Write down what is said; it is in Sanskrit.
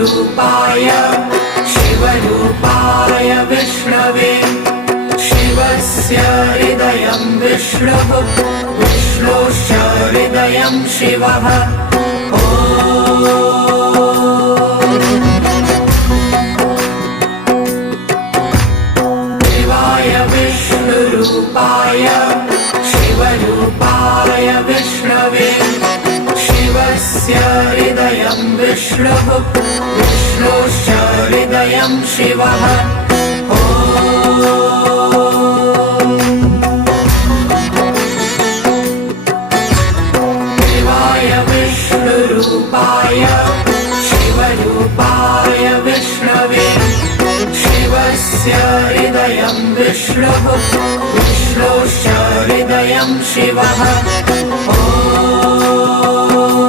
विष्णुरूपाय शिवरूपाय विष्णवे शिवस्य हृदयं विष्णुः विष्णोश्च हृदयं शिवः शिवाय विष्णुरूपाय शिवरूपाय विष्णवे शिवस्य हृदयं विष्णुः विष्णोश्च हृदयं शिवः शिवाय विष्णुरूपाय शिवरूपाय विष्णवे शिवस्य हृदयं विष्णुः विष्णोश्च हृदयं शिवः